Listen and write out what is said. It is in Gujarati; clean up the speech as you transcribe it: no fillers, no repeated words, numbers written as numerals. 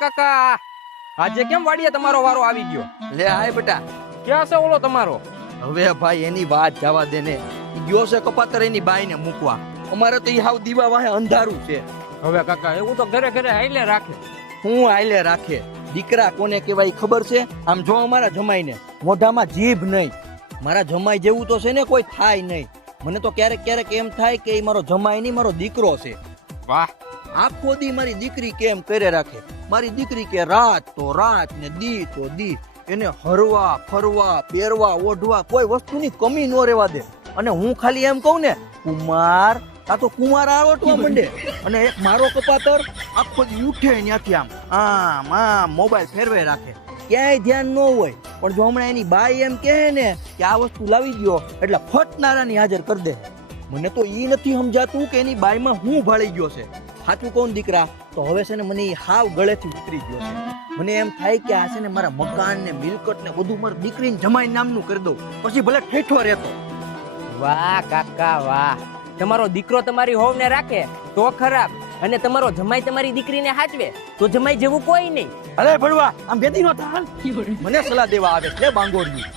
કાકા આજે કેમ વાડીએ તમારો વારો આવી ગયો? લે હાય બેટા. ક્યાં છે ઓલો તમારો? હવે ભાઈ એની વાત જવા દે ને. ઈ ગયો છે કપાતર એની બાઈને મૂકવા. અમારે તો ઈ હાવ દીવા વાહે અંધારું છે. હવે કાકા એવું તો ઘરે ઘરે હાઈલે રાખે. હું હાલે રાખે. દીકરા કોને કહેવાય ખબર છે? આમ જો અમારા જમાઈને મોઢામાં જીભ નહીં. મારા જમાઈ જેવું તો છે ને કોઈ થાય નહીં. મને તો ક્યારેક ક્યારેક એમ થાય કે ઈ મારો જમાઈ નહીં મારો દીકરો છે. વાહ, આખો દી મારી દીકરી કેમ કરે રાખે. મારી દીકરી કે રાત તો રાત ને દી તો દી. એને હરવા ફરવા પહેરવા ઓઢવા કોઈ વસ્તુની કમી ન રહેવા દે. અને હું ખાલી એમ કહું ને કુમાર, આ તો કુમાર આવટવા માંડે. અને એક મારો કપાતર આખો દી ઉઠે ત્યાંથી આમ આમ મોબાઈલ ફેરવે રાખે. ક્યાંય ધ્યાન ન હોય. પણ જો હમણાં એની બાઈ એમ કહે ને કે આ વસ્તુ લાવી દો એટલે ફટનારાની હાજર કરી દે. મને તો ઈ નથી સમજાતું કે એની બાઈમાં હું ભાળી ગયો છે. સાચું કહું દીકરા તો હવે છે ને મને ઈ હાવ ગળેથી ઉતરી ગયો છે. મને એમ થાય કે આ છે ને મારા મકાન ને મિલકત ને બધું મારી દીકરીને જમાઈ નામનું કરી દઉં, પછી ભલે ઠેઠો રહેતો. વાહ કાકા વાહ. તમારો દીકરો તમારી હોવને રાખે તો ખરાબ, અને તમારો જમાઈ તમારી દીકરીને હાચવે તો જમાઈ જેવું કોઈ નહીં. અરે ભણવા આમ બેદી નો થાલ મને સલાહ દેવા આવે છે બાંગોડિયું.